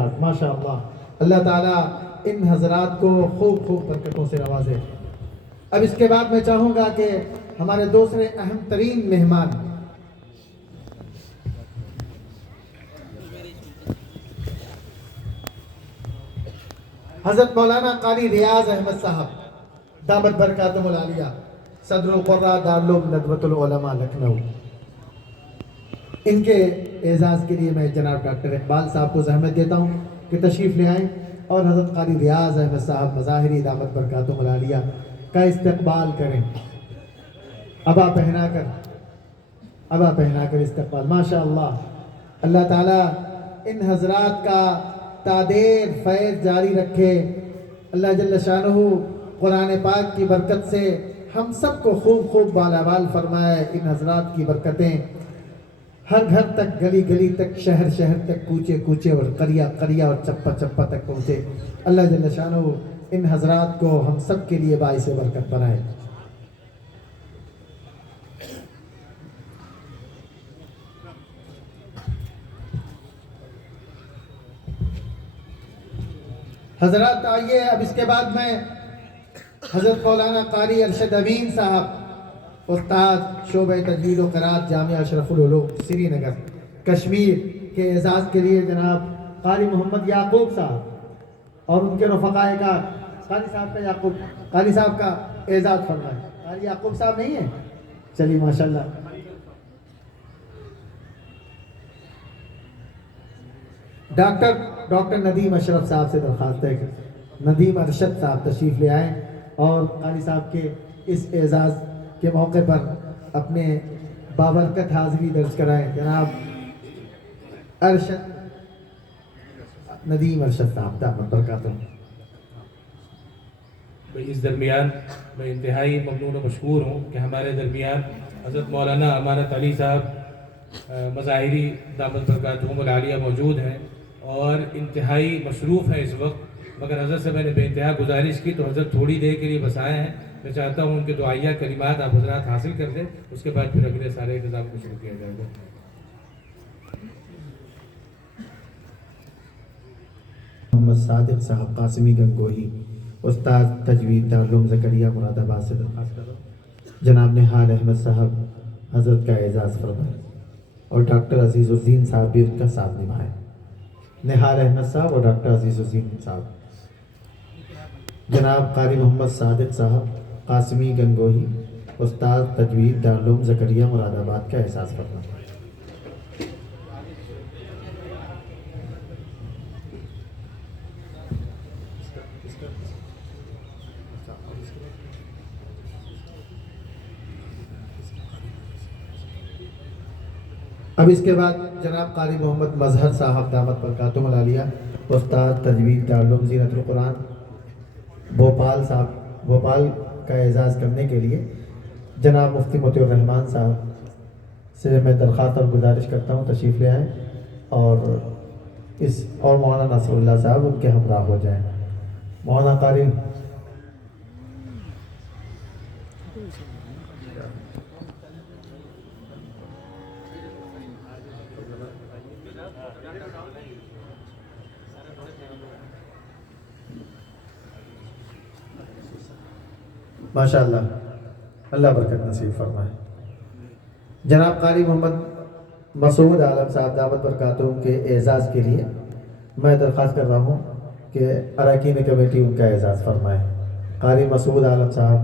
ساتھ ماشاء اللہ اللہ تعالیٰ ان حضرات کو خوب خوب برکتوں سے نوازے۔ اب اس کے بعد میں چاہوں گا کہ ہمارے دوسرے اہم ترین مہمان حضرت مولانا قاری ریاض احمد صاحب دامت برکاتہم العالیہ صدر القراء دارالعلوم ندوۃ العلماء لکھنؤ، ان کے اعزاز کے لیے میں جناب ڈاکٹر اقبال صاحب کو زحمت دیتا ہوں کہ تشریف لے آئیں اور حضرت قاری ریاض احمد صاحب مظاہری دامت برکاتہم العالیہ کا استقبال کریں۔ عبا پہنا کر استقبال ماشاء اللہ۔ اللہ تعالیٰ ان حضرات کا تادیر فیض جاری رکھے۔ اللہ جل شانہ قرآن پاک کی برکت سے ہم سب کو خوب خوب بالابال فرمائے۔ ان حضرات کی برکتیں ہر گھر تک، گلی گلی تک، شہر شہر تک، کوچے کوچے اور قریہ قریہ اور چپا چپا تک پہنچے۔ اللہ جل شانہ ان حضرات کو ہم سب کے لیے باعث برکت بنائے۔ حضرات آئیے، اب اس کے بعد میں حضرت مولانا قاری ارشد امین صاحب استاد شعبہ تجوید و قرات جامعہ اشرف العلوم سری نگر کشمیر کے اعزاز کے لیے جناب قاری محمد یعقوب صاحب اور ان کے رفقائے کا قاری صاحب کا اعزاز فرمائے۔ قاری یعقوب صاحب نہیں ہیں؟ چلیے ماشاءاللہ۔ ڈاکٹر ندیم اشرف صاحب سے درخواست ہے کہ ندیم ارشد صاحب تشریف لے آئیں اور قاری صاحب کے اس اعزاز کے موقع پر اپنے بابرکت حاضری درج کرائیں۔ جناب ندیم ارشد صاحب دامت برکاتہم۔ اس درمیان میں انتہائی ممنون و مشکور ہوں کہ ہمارے درمیان حضرت مولانا امانت علی صاحب مظاہری دامت برکاتہم العالیہ موجود ہیں اور انتہائی مصروف ہیں اس وقت، مگر حضرت سے میں نے بے انتہا گزارش کی تو حضرت تھوڑی دیر کے لیے بس آئے ہیں۔ میں چاہتا ہوں ان کے دعائیہ کلمات آپ حضرات حاصل کر دیں، اس کے بعد پھر اگلے سارے انتظام کو شروع کیا جائے گا۔ محمد صادق صاحب قاسمی گنگوہی استاد تجوید دارالعلوم زکریا مراد آباد سے درخواست کر رہا ہوں جناب نہال احمد صاحب حضرت کا اعزاز فرمائیں اور ڈاکٹر عزیز الدین صاحب بھی ان کا ساتھ نبھائیں۔ نہال احمد صاحب اور ڈاکٹر عزیز الدین صاحب۔ جناب قاری محمد صادق صاحب قاسمی گنگوہی استاد تجوید دارالعلوم زکریا مراد آباد کا اعزاز فرمائیں۔ اب اس کے بعد جناب قاری محمد مظہر صاحب دامت برکاتہم العالیہ استاد تجوید دارالعلوم زینت القرآن بھوپال کا اعزاز کرنے کے لیے جناب مفتی مطیع الرحمان صاحب سے میں درخواست اور گزارش کرتا ہوں تشریف لے آئیں اور مولانا ناصر اللہ صاحب ان کے ہمراہ ہو جائیں۔ مولانا قاری ماشاءاللہ اللہ برکت نصیب فرمائے۔ جناب قاری محمد مسعود عالم صاحب دعوت برکاتہم کے اعزاز کے لیے میں درخواست کر رہا ہوں کہ اراکین کمیٹی ان کا اعزاز فرمائے۔ قاری مسعود عالم صاحب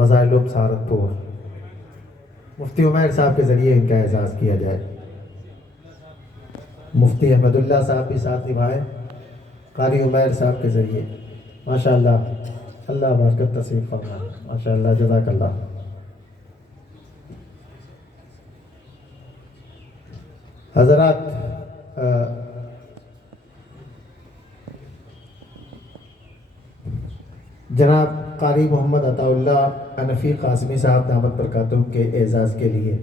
مظاہر سہارنپور، مفتی عمیر صاحب کے ذریعے ان کا اعزاز کیا جائے۔ مفتی احمد اللہ صاحب بھی ساتھ نبھائے قاری عمیر صاحب کے ذریعے۔ ماشاءاللہ اللہ برکت نصیب فرمائے۔ ماشاءاللہ جزاک اللہ۔ حضرات جناب قاری محمد عطا اللہ انفی قاسمی صاحب دامت برکاتہم کے اعزاز کے لیے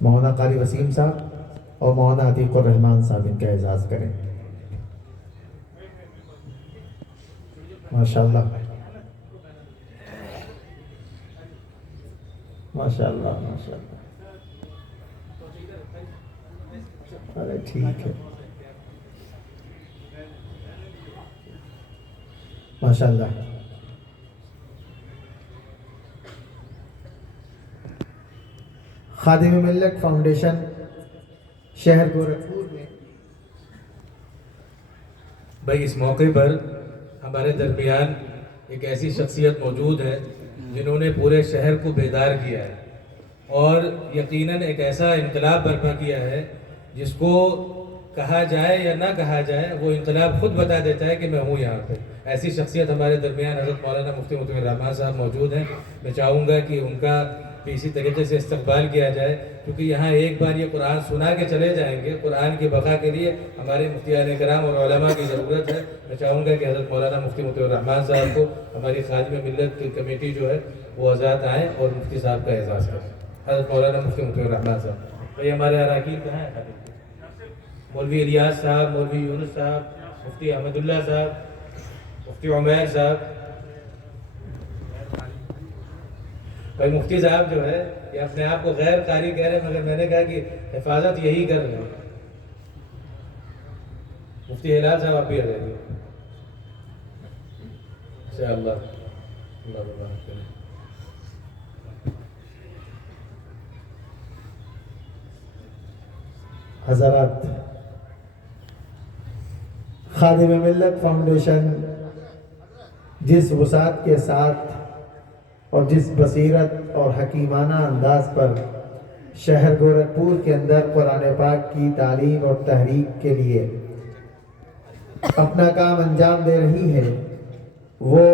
مولانا قاری وسیم صاحب اور مولانا عتیق الرحمان صاحب ان کا اعزاز کریں۔ ماشاءاللہ ماشاءاللہ ماشاءاللہ۔ ارے ٹھیک ہے ماشاء اللہ. خادم ملت فاؤنڈیشن شہر گورکھپور میں بھائی اس موقع پر ہمارے درمیان ایک ایسی شخصیت موجود ہے جنہوں نے پورے شہر کو بیدار کیا ہے اور یقیناً ایک ایسا انقلاب برپا کیا ہے جس کو کہا جائے یا نہ کہا جائے وہ انقلاب خود بتا دیتا ہے کہ میں ہوں یہاں پہ. ایسی شخصیت ہمارے درمیان حضرت مولانا مفتی مطیع الرحمان صاحب موجود ہیں. میں چاہوں گا کہ ان کا بھی اسی طریقے سے استقبال کیا جائے کیونکہ یہاں ایک بار یہ قرآن سنا کے چلے جائیں گے. قرآن کی بقا کے لیے ہمارے مفتیان کرام اور علماء کی ضرورت ہے. میں چاہوں گا کہ حضرت مولانا مفتی مطیع الرحمان صاحب کو ہماری خادم ملت کی کمیٹی جو ہے وہ حضرات آئیں اور مفتی صاحب کا اعزاز کریں. حضرت مولانا مفتی مطیع الرحمان صاحب. بھائی ہمارے اراکین کہاں ہیں؟ مولوی الیاس صاحب، مولوی یونس صاحب، مفتی احمد اللہ صاحب، مفتی عمیر صاحب. بھائی مفتی صاحب جو ہے یہ اپنے آپ کو غیر قاری کہہ رہے ہیں مگر میں نے کہا کہ حفاظت یہی کر رہے ہیں. مفتی ہلال صاحب آپ بھی آ جائیے انشاءاللہ. حضرات، خادم ملت فاؤنڈیشن جس وسعت کے ساتھ اور جس بصیرت اور حکیمانہ انداز پر شہر گورکھپور کے اندر قرآن پاک کی تعلیم اور تحریک کے لیے اپنا کام انجام دے رہی ہے وہ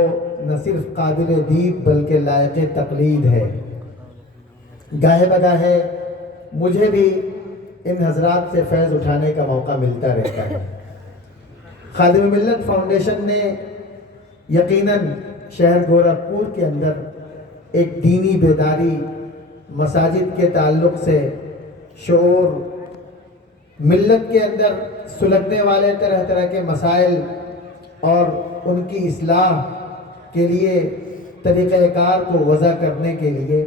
نہ صرف قابل دید بلکہ لائق تقلید ہے. گاہے بگاہے مجھے بھی ان حضرات سے فیض اٹھانے کا موقع ملتا رہتا ہے. خادم ملت فاؤنڈیشن نے یقیناً شہر گورکھپور کے اندر ایک دینی بیداری، مساجد کے تعلق سے شعور، ملت کے اندر سلگنے والے طرح طرح کے مسائل اور ان کی اصلاح کے لیے طریقہ کار کو وضع کرنے کے لیے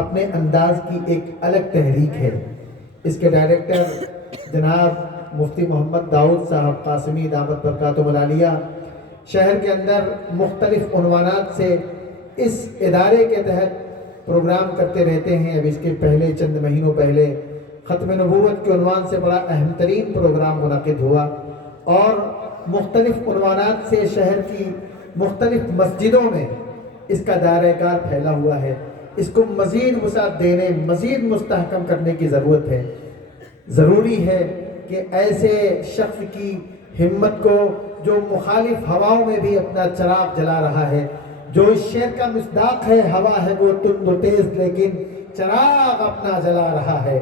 اپنے انداز کی ایک الگ تحریک ہے. اس کے ڈائریکٹر جناب مفتی محمد داؤد صاحب قاسمی دامت برکاتہم العالیہ شہر کے اندر مختلف عنوانات سے اس ادارے کے تحت پروگرام کرتے رہتے ہیں. اب اس کے پہلے چند مہینوں پہلے ختم نبوت کے عنوان سے بڑا اہم ترین پروگرام منعقد ہوا اور مختلف عنوانات سے شہر کی مختلف مسجدوں میں اس کا دائرہ کار پھیلا ہوا ہے. اس کو مزید وسعت دینے، مزید مستحکم کرنے کی ضرورت ہے. ضروری ہے کہ ایسے شخص کی ہمت کو جو مخالف ہواؤں میں بھی اپنا چراغ جلا رہا ہے، جو اس شعر کا مصداق ہے، ہوا ہے وہ تند و تیز لیکن چراغ اپنا جلا رہا ہے.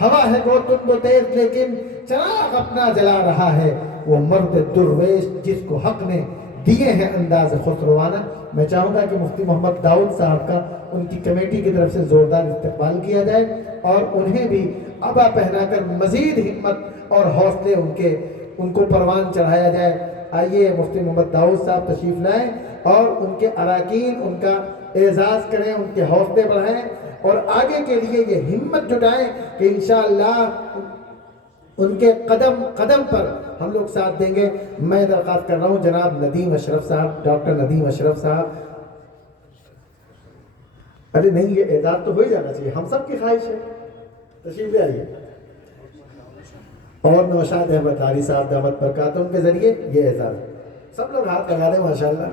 ہوا ہے وہ تند و تیز لیکن چراغ اپنا جلا رہا ہے. وہ مرد درویش جس کو حق نے دیے ہیں انداز خسروانہ. میں چاہوں گا کہ مفتی محمد داؤد صاحب کا ان کی کمیٹی کی طرف سے زوردار استقبال کیا جائے اور انہیں بھی عبا پہنا کر مزید ہمت اور حوصلے ان کو پروان چڑھایا جائے. آئیے مفتی محمد داؤد صاحب تشریف لائیں اور ان کے اراکین ان کا اعزاز کریں، ان کے حوصلے بڑھائیں اور آگے کے لیے یہ ہمت جٹائیں کہ انشاءاللہ ان کے قدم قدم پر ہم لوگ ساتھ دیں گے. میں درخواست کر رہا ہوں جناب ندیم اشرف صاحب، ڈاکٹر ندیم اشرف صاحب. ارے نہیں، یہ اعزاز تو ہو ہی جانا چاہیے، ہم سب کی خواہش ہے. تشریف لے آئیے. اور نوشاد احمد لاری صاحب دامت برکاتہم کے ذریعے یہ اعزاز. سب لوگ ہاتھ لگا دیں ماشاءاللہ.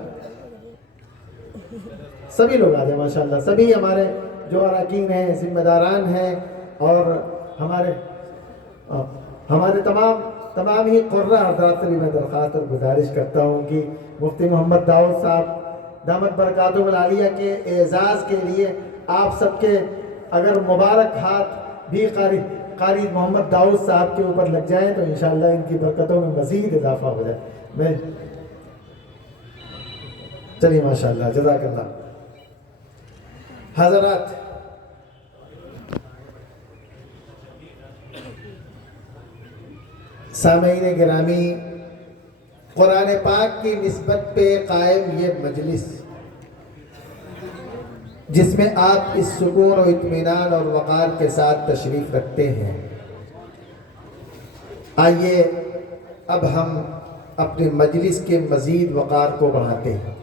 سبھی لوگ آ جائیں ماشاءاللہ. سبھی ہمارے جو اراکین ہیں، ذمہ داران ہیں اور ہمارے تمام ہی قرہ حضرات سے بھی میں درخواست اور گزارش کرتا ہوں کہ مفتی محمد داؤد صاحب دامت برکاتہم العالیہ کے اعزاز کے لیے آپ سب کے اگر مبارک ہاتھ بھی قاری محمد داؤد صاحب کے اوپر لگ جائیں تو انشاءاللہ ان کی برکتوں میں مزید اضافہ ہو جائے. چلیے ماشاءاللہ، جزاک اللہ. حضرات، سامعین گرامی، قرآن پاک کی نسبت پہ قائم یہ مجلس جس میں آپ اس سکون و اطمینان اور وقار کے ساتھ تشریف رکھتے ہیں، آئیے اب ہم اپنے مجلس کے مزید وقار کو بڑھاتے ہیں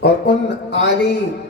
اور ان عالی